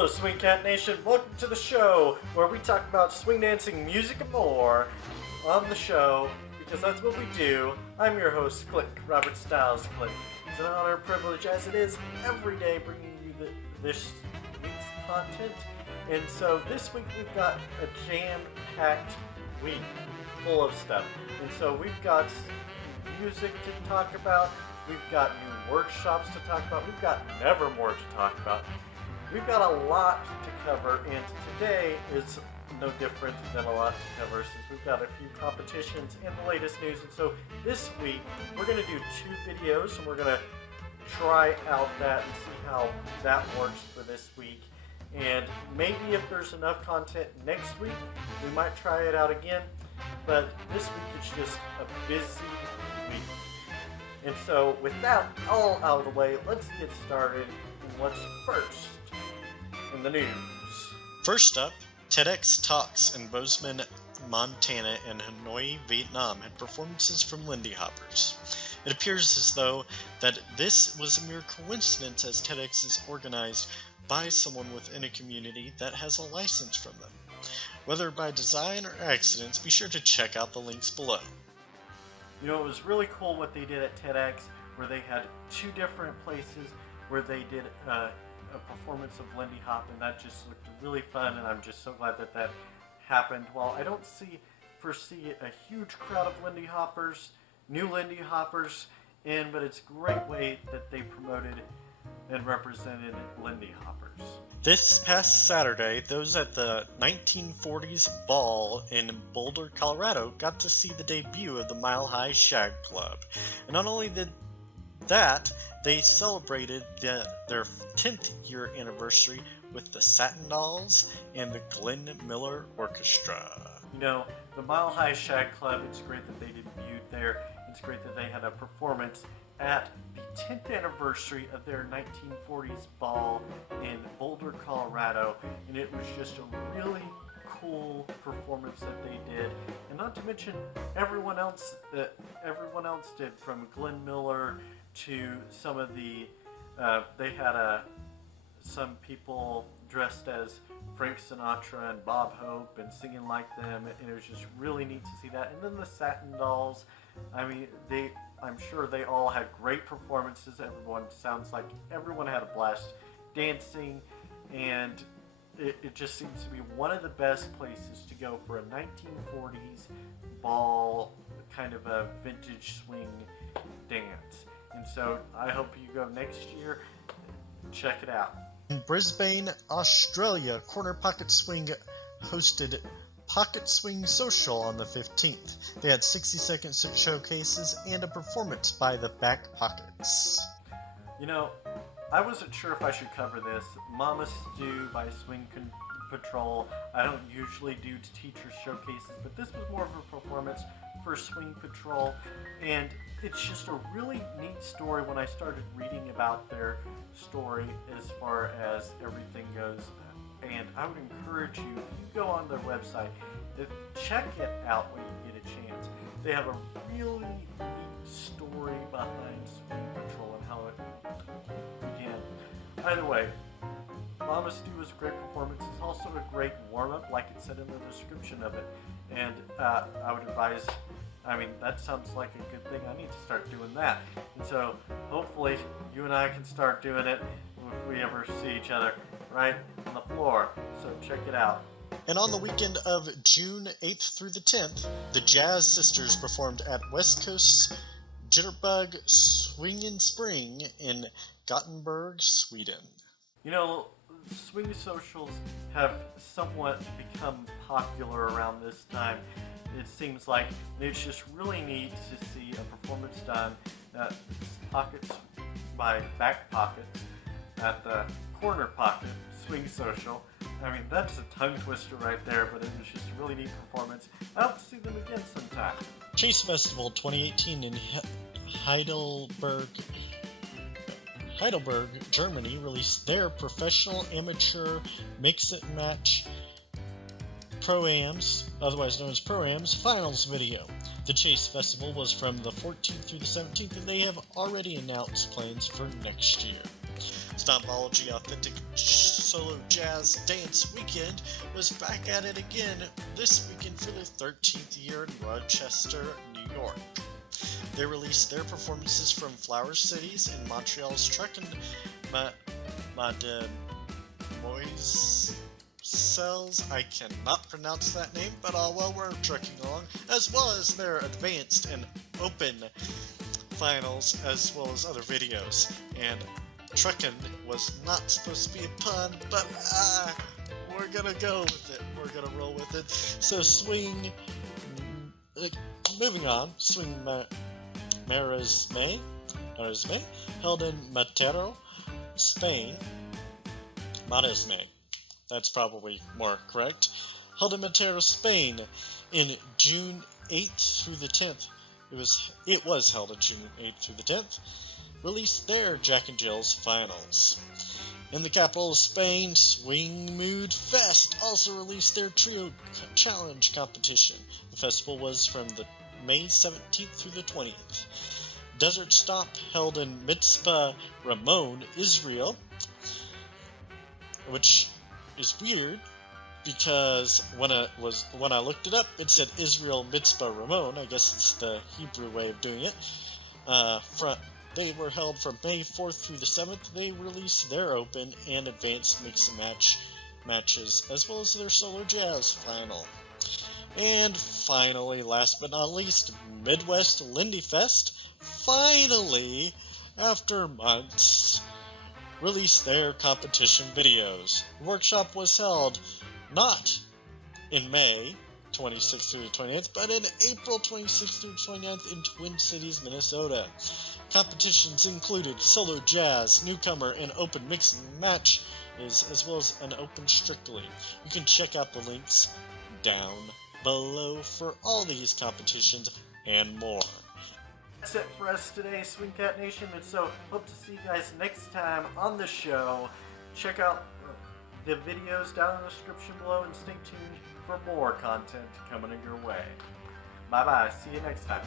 Hello Swing Cat Nation, welcome to the show where we talk about swing dancing, music, and more on the show, because that's what we do. I'm your host, Click, Robert Styles Click. It's an honor and privilege, as it is every day, bringing you this week's content. And so this week we've got a jam-packed week full of stuff. And so we've got music to talk about, we've got new workshops to talk about, we've got Nevermore to talk about. We've got a lot to cover, and today is no different than a lot to cover since we've got a few competitions and the latest news. And so this week we're going to do 2 videos, and we're going to try out that and see how that works for this week. And maybe if there's enough content next week, we might try it out again. But this week it's just a busy week. And so with that all out of the way, let's get started in what's first in the news. First up, Tedx Talks in Bozeman, Montana and Hanoi, Vietnam had performances from Lindy Hoppers. It appears as though that this was a mere coincidence, as Tedx is organized by someone within a community that has a license from them. Whether by design or accidents, be sure to check out the links below. You know, it was really cool what they did at Tedx, where they had 2 different places where they did a performance of Lindy Hop, and that just looked really fun, and I'm just so glad that that happened. While I don't foresee a huge crowd of Lindy Hoppers, new Lindy Hoppers in, but it's a great way that they promoted and represented Lindy Hoppers. This past Saturday, those at the 1940s Ball in Boulder, Colorado got to see the debut of the Mile High Shag Club. And not only did that, they celebrated their 10th year anniversary with the Satin Dolls and the Glenn Miller Orchestra. You know, the Mile High Shag Club, it's great that they debuted there. It's great that they had a performance at the 10th anniversary of their 1940s ball in Boulder, Colorado, and it was just a really cool performance that they did. And not to mention everyone else did, from Glenn Miller to some of the they had some people dressed as Frank Sinatra and Bob Hope and singing like them, and it was just really neat to see that. And then the Satin Dolls, I mean, I'm sure they all had great performances. Sounds like everyone had a blast dancing, and it just seems to be one of the best places to go for a 1940s ball, kind of a vintage swing dance. And so I hope you go next year. Check it out. In Brisbane, Australia, Corner Pocket Swing hosted Pocket Swing Social on the 15th. They had 60-second showcases and a performance by the Back Pockets. You know, I wasn't sure if I should cover this. Mama Stew by Swing Patrol. I don't usually do teacher showcases, but this was more of a performance for Swing Patrol, and it's just a really neat story when I started reading about their story as far as everything goes. And I would encourage you, if you go on their website, check it out when you get a chance. They have a really neat story behind Swing Patrol and how it began. Either way, Mama Stew was a great performance. It's also a great warm-up, like it said in the description of it. And I would advise, I mean, that sounds like a good thing. I need to start doing that. And so hopefully you and I can start doing it if we ever see each other right on the floor. So check it out. And on the weekend of June 8th through the 10th, the Jazz Sisters performed at West Coast Jitterbug Swingin' Spring in Gothenburg, Sweden. You know, swing socials have somewhat become popular around this time. It seems like it's just really neat to see a performance done at Pockets by Back Pockets at the Corner Pocket Swing Social. I mean, that's a tongue twister right there, but it was just a really neat performance. I hope to see them again sometime. Chase Festival 2018 in Heidelberg, Germany released their professional amateur mix-and-match Pro-Ams, otherwise known as Pro-Ams, finals video. The Chase Festival was from the 14th through the 17th, and they have already announced plans for next year. Stompology Authentic Solo Jazz Dance Weekend was back at it again this weekend for the 13th year in Rochester, New York. They released their performances from Flower Cities and Montreal's Truckin' Mademoiselles. I cannot pronounce that name, but all well, we're trucking along, as well as their advanced and open finals, as well as other videos. And truckin' was not supposed to be a pun, but we're gonna go with it. We're gonna roll with it. So swing, moving on, swing Maresme, held in Matero, Spain. Maresme, that's probably more correct. Held in Matero, Spain, in June 8th through the 10th. It was held on June 8th through the 10th. Released their Jack and Jill's finals. In the capital of Spain, Swing Mood Fest also released their Trio Challenge competition. The festival was from the May 17th through the 20th. Desert Stomp held in Mitzpah Ramon, Israel, which is weird because when I looked it up, it said Israel Mitzpah Ramon. I guess it's the Hebrew way of doing it. They were held from May 4th through the 7th. They released their open and advanced mix and match matches, as well as their solo jazz final. And finally, last but not least, Midwest Lindy Fest, finally, after months, released their competition videos. The workshop was held not in May 26th through the 20th, but in April 26th through 29th in Twin Cities, Minnesota. Competitions included solo jazz, newcomer, and open mix and match, as well as an open strictly. You can check out the links down below for all these competitions and more. That's it for us today, Swing Cat Nation, and so hope to see you guys next time on the show. Check out the videos down in the description below and stay tuned for more content coming your way. Bye bye, see you next time.